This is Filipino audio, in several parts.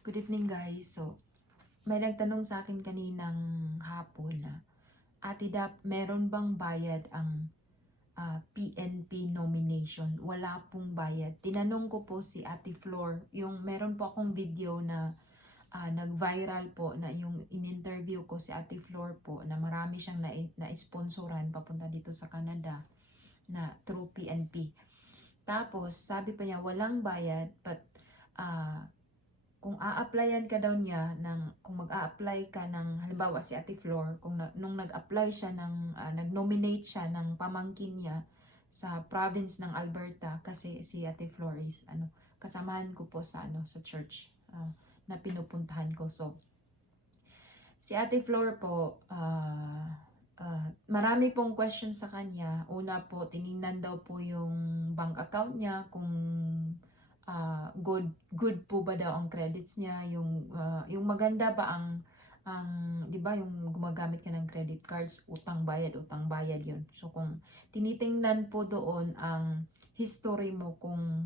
Good evening guys. So, may nagtanong sa akin kaninang hapon na, Ate Dap, meron bang bayad ang PNP nomination? Wala pong bayad. Tinanong ko po si Ate Flor, yung meron po akong video na nag-viral po na yung in-interview ko si Ate Flor po na marami siyang na-sponsoran papunta dito sa Canada na through PNP. Tapos, sabi pa niya, walang bayad, but kung a-applyan ka daw niya kung mag-a-apply ka ng halimbawa si Ate Flor, nung nag-apply siya nag-nominate siya ng pamangkin niya sa province ng Alberta, kasi si Ate Flor is kasamahan ko po sa sa church na pinupuntahan ko. So si Ate Flor po marami pong question sa kanya. Una po, tiningnan daw po yung bank account niya kung good po ba daw ang credits niya, yung maganda ba ang 'di ba yung gumagamit ka ng credit cards, utang bayad yun. So kung tinitingnan po doon ang history mo, kung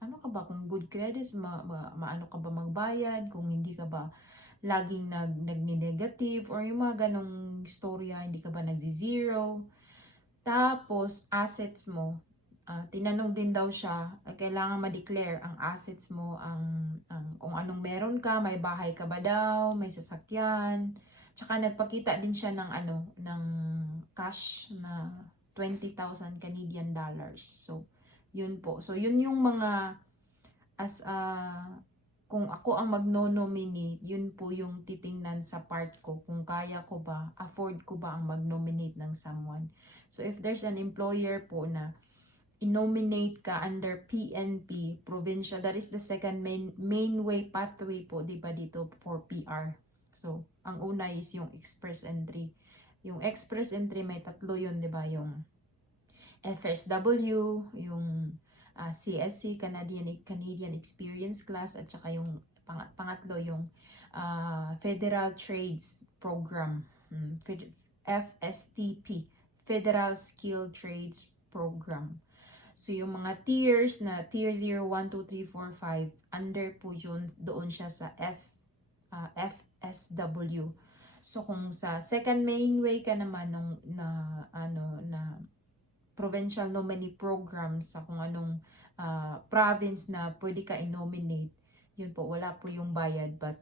ano ka ba, kung good credits, maano ka ba magbayad, kung hindi ka ba laging nagni-negative, or yung mga ganong storya, hindi ka ba nagzi-zero. Tapos assets mo, tinanong din daw siya, kailangan ma-declare ang assets mo, kung anong meron ka, may bahay ka ba daw, may sasakyan. Tsaka nagpakita din siya ng cash na 20,000 Canadian dollars. So yun po. So yun yung mga kung ako ang magno-nominate, yun po yung titingnan sa part ko, kung kaya ko ba, afford ko ba ang mag-nominate ng someone. So if there's an employer po na i-nominate ka under PNP, provincial, that is the second main way, pathway po, di ba, dito for PR. So ang una is yung express entry. Yung express entry, may tatlo yun, di ba, yung FSW, yung CSC, Canadian Experience Class, at saka yung pangatlo, yung Federal Trades Program, FSTP, Federal Skilled Trades Program. So yung mga tiers na tier 0, 1, 2, 3, 4, 5, under po yun, doon siya sa FSW. So kung sa second main way ka naman na provincial nominee program, sa kung anong province na pwede ka i-nominate, yun po, wala po yung bayad, but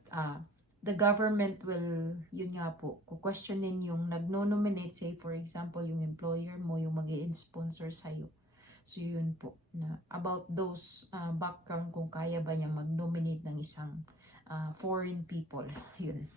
the government will, yun nga po, questionin yung nagno-nominate, say for example, yung employer mo, yung mag-i-sponsor sa'yo. So yun po, na about those background, kung kaya ba niya mag-nominate ng isang foreign people, yun.